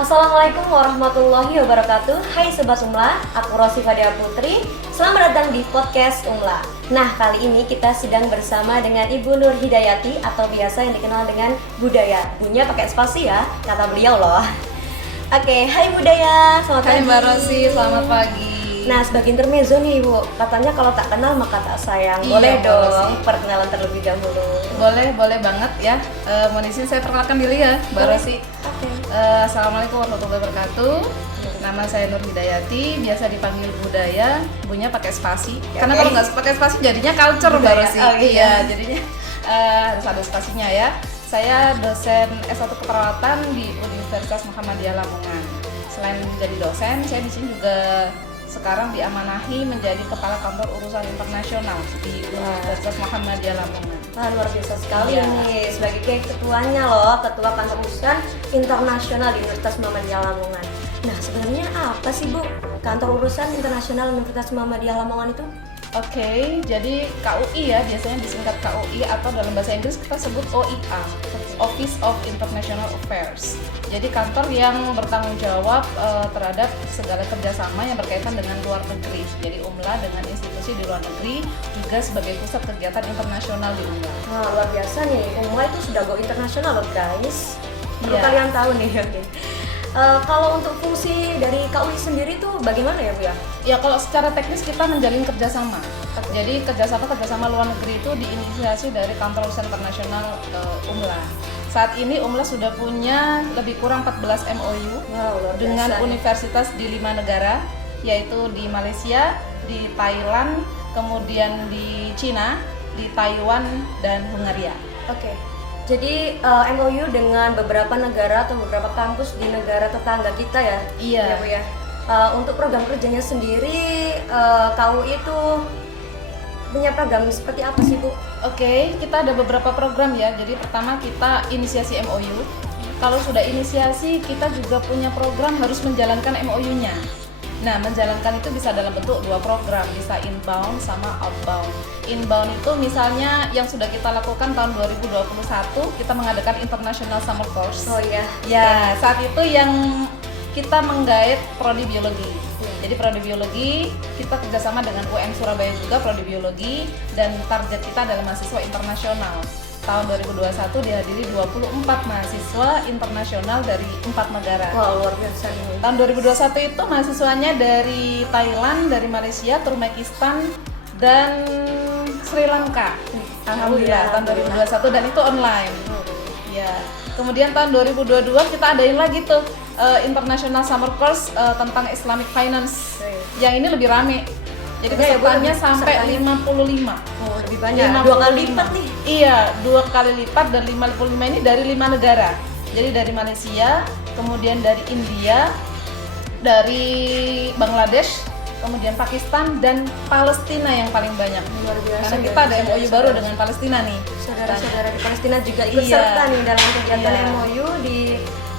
Assalamualaikum warahmatullahi wabarakatuh. Hai Sobat Umla, aku Rosi Fadia Putri. Selamat datang di podcast Umla. Nah, kali ini kita sedang bersama dengan Ibu Nur Hidayati atau biasa yang dikenal dengan Budaya. Bunya pakai spasi ya, kata beliau loh. Oke, hai Budaya, selamat pagi. Hai Mbak Rosi, selamat pagi. Nah, sebagai intermezzo nih Ibu, katanya kalau tak kenal maka tak sayang. Boleh Iya, dong Rosi. perkenalan terlebih dahulu. Boleh banget ya. Mohon izin saya perkenalkan diri ya, Mbak Boleh. Rosi. Oke. Assalamualaikum warahmatullahi wabarakatuh. Nama saya Nur Hidayati, biasa dipanggil Budaya. Bunya pakai spasi. Karena Oke. kalau nggak pakai spasi jadinya culture Mbak Budaya. Rosi. Oh, iya. Iya, jadinya harus ada spasinya ya. Saya dosen S1 keperawatan di Universitas Muhammadiyah Lamongan. Selain menjadi dosen, saya di sini juga sekarang diamanahi menjadi kepala kantor urusan internasional di Universitas Muhammadiyah Lamongan. Wah, luar biasa sekali Iya. nih sebagai ketuanya loh, ketua kantor urusan internasional di Universitas Muhammadiyah Lamongan. Nah, sebenarnya apa sih Bu kantor urusan internasional Universitas Muhammadiyah Lamongan itu? Oke, jadi KUI ya, biasanya disingkat KUI atau dalam bahasa Inggris kita sebut OIA, Office of International Affairs. Jadi kantor yang bertanggung jawab terhadap segala kerjasama yang berkaitan dengan luar negeri. Jadi UMLA dengan institusi di luar negeri juga sebagai pusat kegiatan internasional di UMLA. Wah, luar biasa nih. UMLA itu sudah go internasional loh guys. Perlu Iya. kalian tahu nih. Oke. Kalau untuk fungsi dari KUI sendiri tuh bagaimana ya Bu ya? Ya kalau secara teknis kita menjalin kerjasama. Jadi kerjasama luar negeri itu diinisiasi dari kantor urusan internasional UMLA. Saat ini UMLA sudah punya lebih kurang 14 MOU Wow, luar biasa dengan nih. universitas di 5 negara, yaitu di Malaysia, di Thailand, kemudian di Cina, di Taiwan, dan Hungaria. Oke. Jadi MOU dengan beberapa negara atau beberapa kampus di negara tetangga kita ya. Iya. Ya, Bu ya. Untuk program kerjanya sendiri KUI itu punya program seperti apa sih Bu? Oke, kita ada beberapa program ya. Jadi pertama kita inisiasi MOU. Kalau sudah inisiasi, kita juga punya program harus menjalankan MOU-nya. Nah, menjalankan itu bisa dalam bentuk dua program, bisa inbound sama outbound. Inbound itu misalnya yang sudah kita lakukan tahun 2021, kita mengadakan International Summer Course. Oh iya. Ya, saat itu yang kita menggait prodi biologi. Jadi prodi biologi kita kerjasama dengan UM Surabaya juga prodi biologi, dan target kita adalah mahasiswa internasional. Tahun 2021 dihadiri 24 mahasiswa internasional dari 4 negara. Wah, luar biasa nih. Tahun 2021 itu mahasiswanya dari Thailand, dari Malaysia, Turkmenistan, dan Sri Lanka. Alhamdulillah tahun 2021, dan itu online. Ya. Kemudian tahun 2022 kita adain lagi tuh International Summer Course tentang Islamic Finance. Yang ini lebih rame. Jadi Oke, ya, Bu, pesertanya sampai pesertanya. 55. Oh, lebih banyak. 2 kali lipat nih. Iya, 2 kali lipat, dan 55 ini dari 5 negara. Jadi dari Malaysia, kemudian dari India, dari Bangladesh, kemudian Pakistan, dan Palestina yang paling banyak. Luar biasa. Karena kita ada MOU baru dengan Palestina nih. Saudara-saudara di Palestina juga ikut Iya. serta nih dalam kegiatan Iya. MOU di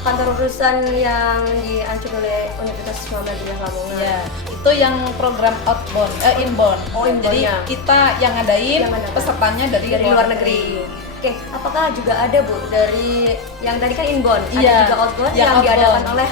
kantor urusan yang diancur oleh Universitas Muhammadiyah Lamongan. Ya, itu yang program inbound. Oh, inbound, Jadi ya. kita yang ngadain, Yang ngadain. pesertanya dari Luar negeri. Oke, apakah juga ada Bu dari yang tadi kan inbound, ada Iya, juga outbound yang yang diadakan outbound. oleh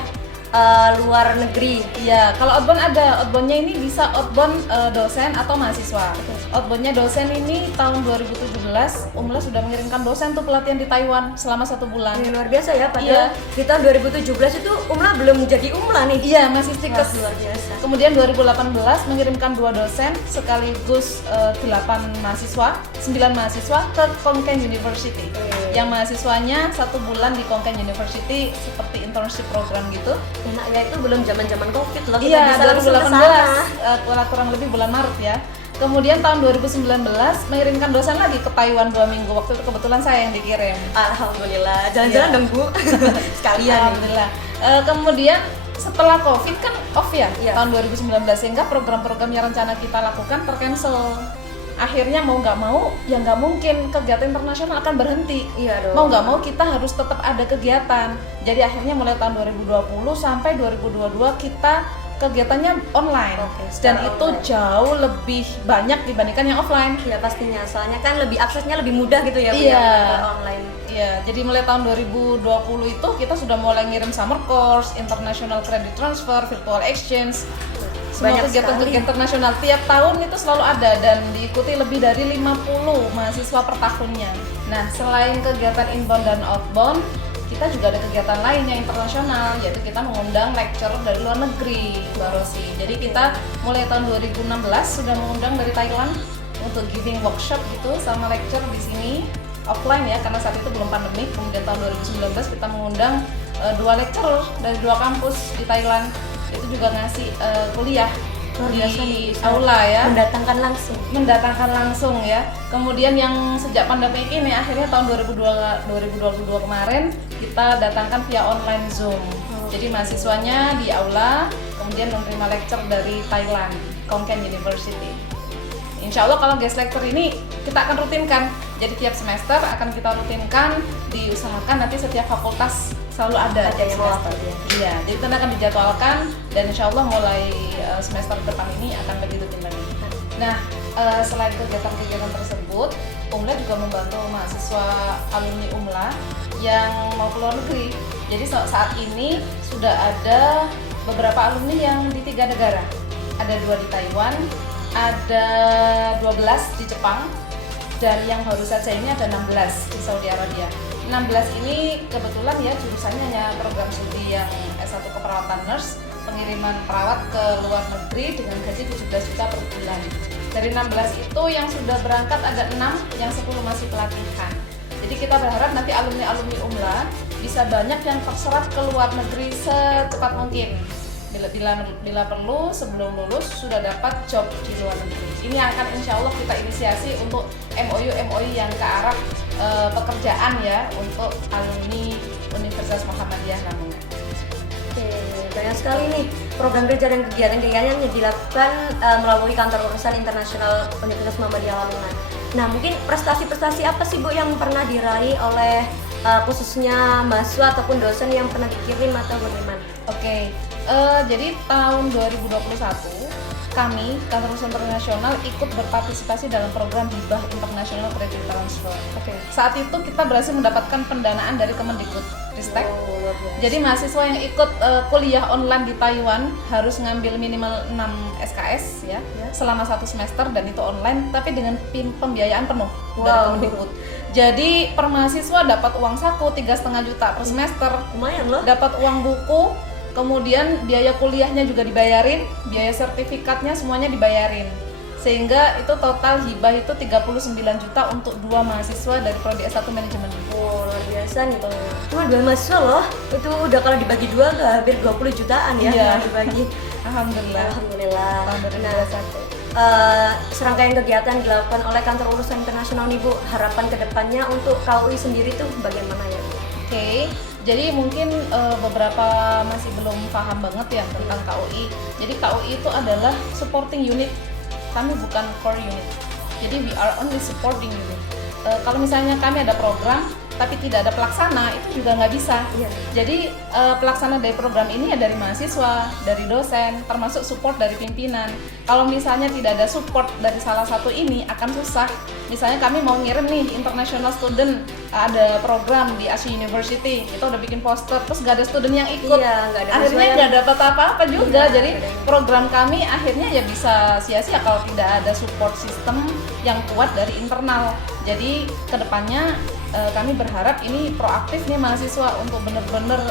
luar negeri? Iya, kalau outbound ada. Outboundnya ini bisa outbound dosen atau mahasiswa. Outboundnya dosen ini tahun 2017 UMLA sudah mengirimkan dosen tuh pelatihan di Taiwan selama 1 bulan. Ini luar biasa ya, Iya. padahal di tahun 2017 itu UMLA belum jadi UMLA nih. Iya, masih Wah, stikes. luar biasa. Kemudian 2018 mengirimkan 2 dosen sekaligus 8 mahasiswa, 9 mahasiswa ke Konken University. Yang mahasiswanya 1 bulan di Konken University seperti internship program gitu. Enak ya, itu belum zaman-zaman Covid loh. Kita Iya, bisa langsung ke 2018 sana. kurang lebih bulan Maret ya. Kemudian tahun 2019 mengirimkan dosen lagi ke Taiwan 2 minggu. Waktu itu kebetulan saya yang dikirim. Alhamdulillah. Jalan-jalan Iya. dong Bu. Sekalian nih. Alhamdulillah. Kemudian setelah Covid kan off ya, Iya. tahun 2019, sehingga program-program yang rencana kita lakukan tercancel. Akhirnya mau nggak mau, ya nggak mungkin kegiatan internasional akan berhenti. Iya dong. Mau nggak mau kita harus tetap ada kegiatan. Jadi akhirnya mulai tahun 2020 sampai 2022 kita kegiatannya online. Oke, Dan secara itu online. jauh lebih banyak dibandingkan yang offline. Ya pastinya, soalnya kan lebih aksesnya lebih mudah gitu ya Bu, Iya. yang online. Iya, Iya, jadi mulai tahun 2020 itu kita sudah mulai ngirim summer course, international credit transfer, virtual exchange. Semua Banyak kegiatan-kegiatan internasional tiap tahun itu selalu ada dan diikuti lebih dari 50 mahasiswa per tahunnya. Nah, selain kegiatan inbound dan outbound, kita juga ada kegiatan lain yang internasional, yaitu kita mengundang lecturer dari luar negeri, Mbak Rosi. Jadi kita mulai tahun 2016 sudah mengundang dari Thailand untuk giving workshop gitu sama lecture di sini offline ya, karena saat itu belum pandemi. Kemudian tahun 2019 kita mengundang 2 lecturer dari 2 kampus di Thailand, itu juga ngasih kuliah Luar biasa nih, di aula ya, mendatangkan langsung ya. Kemudian yang sejak pandemi ini akhirnya tahun 2022 kemarin kita datangkan via online Zoom. Jadi mahasiswanya di aula, kemudian menerima lecture dari Thailand, Khon Kaen University. Insya Allah kalau guest lecture ini kita akan rutinkan. Jadi tiap semester akan kita rutinkan, diusahakan nanti setiap fakultas selalu ada yang semester. Iya, jadi itu akan dijadwalkan dan insya Allah mulai semester depan ini akan lebih rutin lagi. Nah, selain kegiatan-kegiatan tersebut, UMLA juga membantu mahasiswa alumni UMLA yang mau ke luar negeri. Jadi saat ini sudah ada beberapa alumni yang di 3 negara. Ada 2 di Taiwan, ada 12 di Jepang, dan yang baru saja ini ada 16 di Saudi Arabia. 16 ini kebetulan ya jurusannya hanya program studi yang S1 keperawatan nurse, pengiriman perawat ke luar negeri dengan gaji 17 juta per bulan. Dari 16 itu yang sudah berangkat ada 6, yang 10 masih pelatihan. Jadi kita berharap nanti alumni-alumni UMLA bisa banyak yang terserap ke luar negeri secepat mungkin. Bila perlu sebelum lulus sudah dapat job di luar negeri. Ini akan insya Allah kita inisiasi untuk MOU yang ke arah pekerjaan ya untuk alumni Universitas Muhammadiyah Lamongan. Oke, banyak sekali nih program kerja dan kegiatan-kegiatan yang dilakukan melalui kantor urusan internasional Universitas Muhammadiyah Lamongan. Nah, mungkin prestasi-prestasi apa sih Bu yang pernah diraih oleh khususnya mahasiswa ataupun dosen yang pernah dikirim atau bagaimana? Oke. Jadi tahun 2021 kami kantor urusan internasional ikut berpartisipasi dalam program hibah internasional credit transfer. Saat itu kita berhasil mendapatkan pendanaan dari Kemendikbud Ristek. Jadi mahasiswa yang ikut kuliah online di Taiwan harus ngambil minimal 6 SKS ya selama 1 semester dan itu online tapi dengan pembiayaan penuh dari Kemendikbud. Jadi per mahasiswa dapat uang saku 3,5 juta per semester. Lumayan loh. Dapat uang buku, kemudian biaya kuliahnya juga dibayarin, biaya sertifikatnya semuanya dibayarin. Sehingga itu total hibah itu 39 juta untuk 2 mahasiswa dari prodi S1 manajemen. Luar biasa nih. Cuma 2 mahasiswa loh. Itu udah kalau dibagi 2 udah hampir 20 jutaan ya. Iya. Dibagi. Alhamdulillah. Tahun 2021. Serangkaian kegiatan dilakukan oleh kantor urusan internasional nih Bu. Harapan kedepannya untuk KUI sendiri tuh bagaimana ya Bu? Oke. Jadi mungkin beberapa masih belum paham banget ya tentang KUI. Jadi KUI itu adalah supporting unit. Kami bukan core unit. Jadi we are only supporting unit. Kalau misalnya kami ada program tapi tidak ada pelaksana itu juga nggak bisa. Iya. Jadi pelaksana dari program ini ya dari mahasiswa, dari dosen, termasuk support dari pimpinan. Kalau misalnya tidak ada support dari salah satu ini akan susah. Misalnya kami mau ngirim nih international student, ada program di Asia University, kita udah bikin poster, terus nggak ada student yang ikut. Iya, nggak ada akhirnya nggak dapat apa-apa juga. Iya, Jadi program kami akhirnya ya bisa sia-sia kalau tidak ada support system yang kuat dari internal. Jadi kedepannya kami berharap ini proaktif nih mahasiswa untuk benar-benar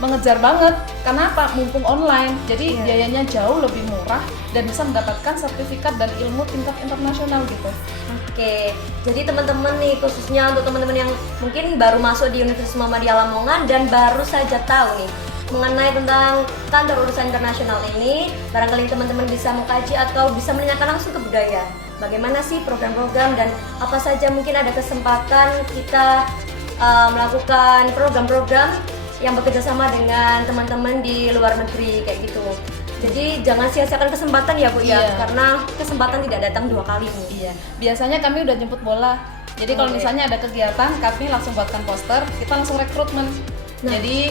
mengejar banget. Kenapa? Mumpung online, jadi biayanya jauh lebih murah dan bisa mendapatkan sertifikat dan ilmu tingkat internasional gitu. Oke, jadi teman-teman nih khususnya untuk teman-teman yang mungkin baru masuk di Universitas Muhammadiyah Lamongan dan baru saja tahu nih mengenai tentang kantor urusan internasional ini, barangkali teman-teman bisa mengkaji atau bisa menanyakan langsung ke budaya. Bagaimana sih program-program dan apa saja mungkin ada kesempatan kita melakukan program-program yang bekerja sama dengan teman-teman di luar negeri kayak gitu. Jadi jangan sia-siakan kesempatan ya Bu ya, karena kesempatan tidak datang 2 kali Bu. Iya, biasanya kami udah jemput bola. Jadi kalau misalnya ada kegiatan, kami langsung buatkan poster, kita langsung rekrutmen. Jadi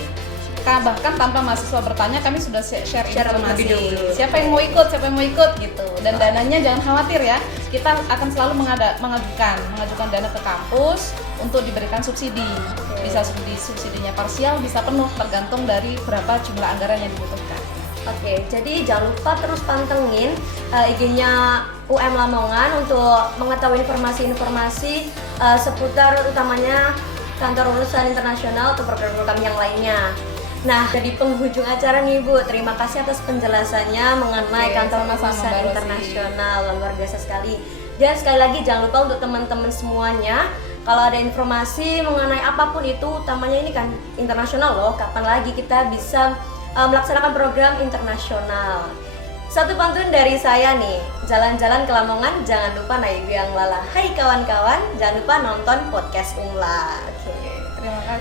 bahkan tanpa mahasiswa bertanya, kami sudah share informasi. Siapa yang mau ikut gitu. Dan dananya jangan khawatir ya, kita akan selalu mengajukan dana ke kampus. untuk diberikan subsidi. Bisa subsidinya parsial, bisa penuh, tergantung dari berapa jumlah anggaran yang dibutuhkan. Oke, jadi jangan lupa terus pantengin IG-nya UM Lamongan untuk mengetahui informasi-informasi seputar utamanya kantor urusan internasional atau program-program yang lainnya. Nah, jadi penghujung acara nih Bu, terima kasih atas penjelasannya mengenai kantor urusan internasional, luar biasa sekali. Dan sekali lagi jangan lupa untuk teman-teman semuanya, kalau ada informasi mengenai apapun itu, utamanya ini kan internasional loh, kapan lagi kita bisa melaksanakan program internasional. Satu pantun dari saya nih, jalan-jalan ke Lamongan jangan lupa naik biang lala. Hai kawan-kawan, jangan lupa nonton podcast Umla. Oke.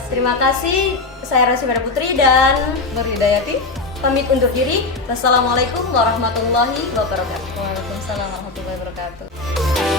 Terima kasih. Saya Rosi Pada Putri dan Nur Hidayati pamit undur diri. Wassalamualaikum warahmatullahi wabarakatuh. Waalaikumsalam warahmatullahi wabarakatuh.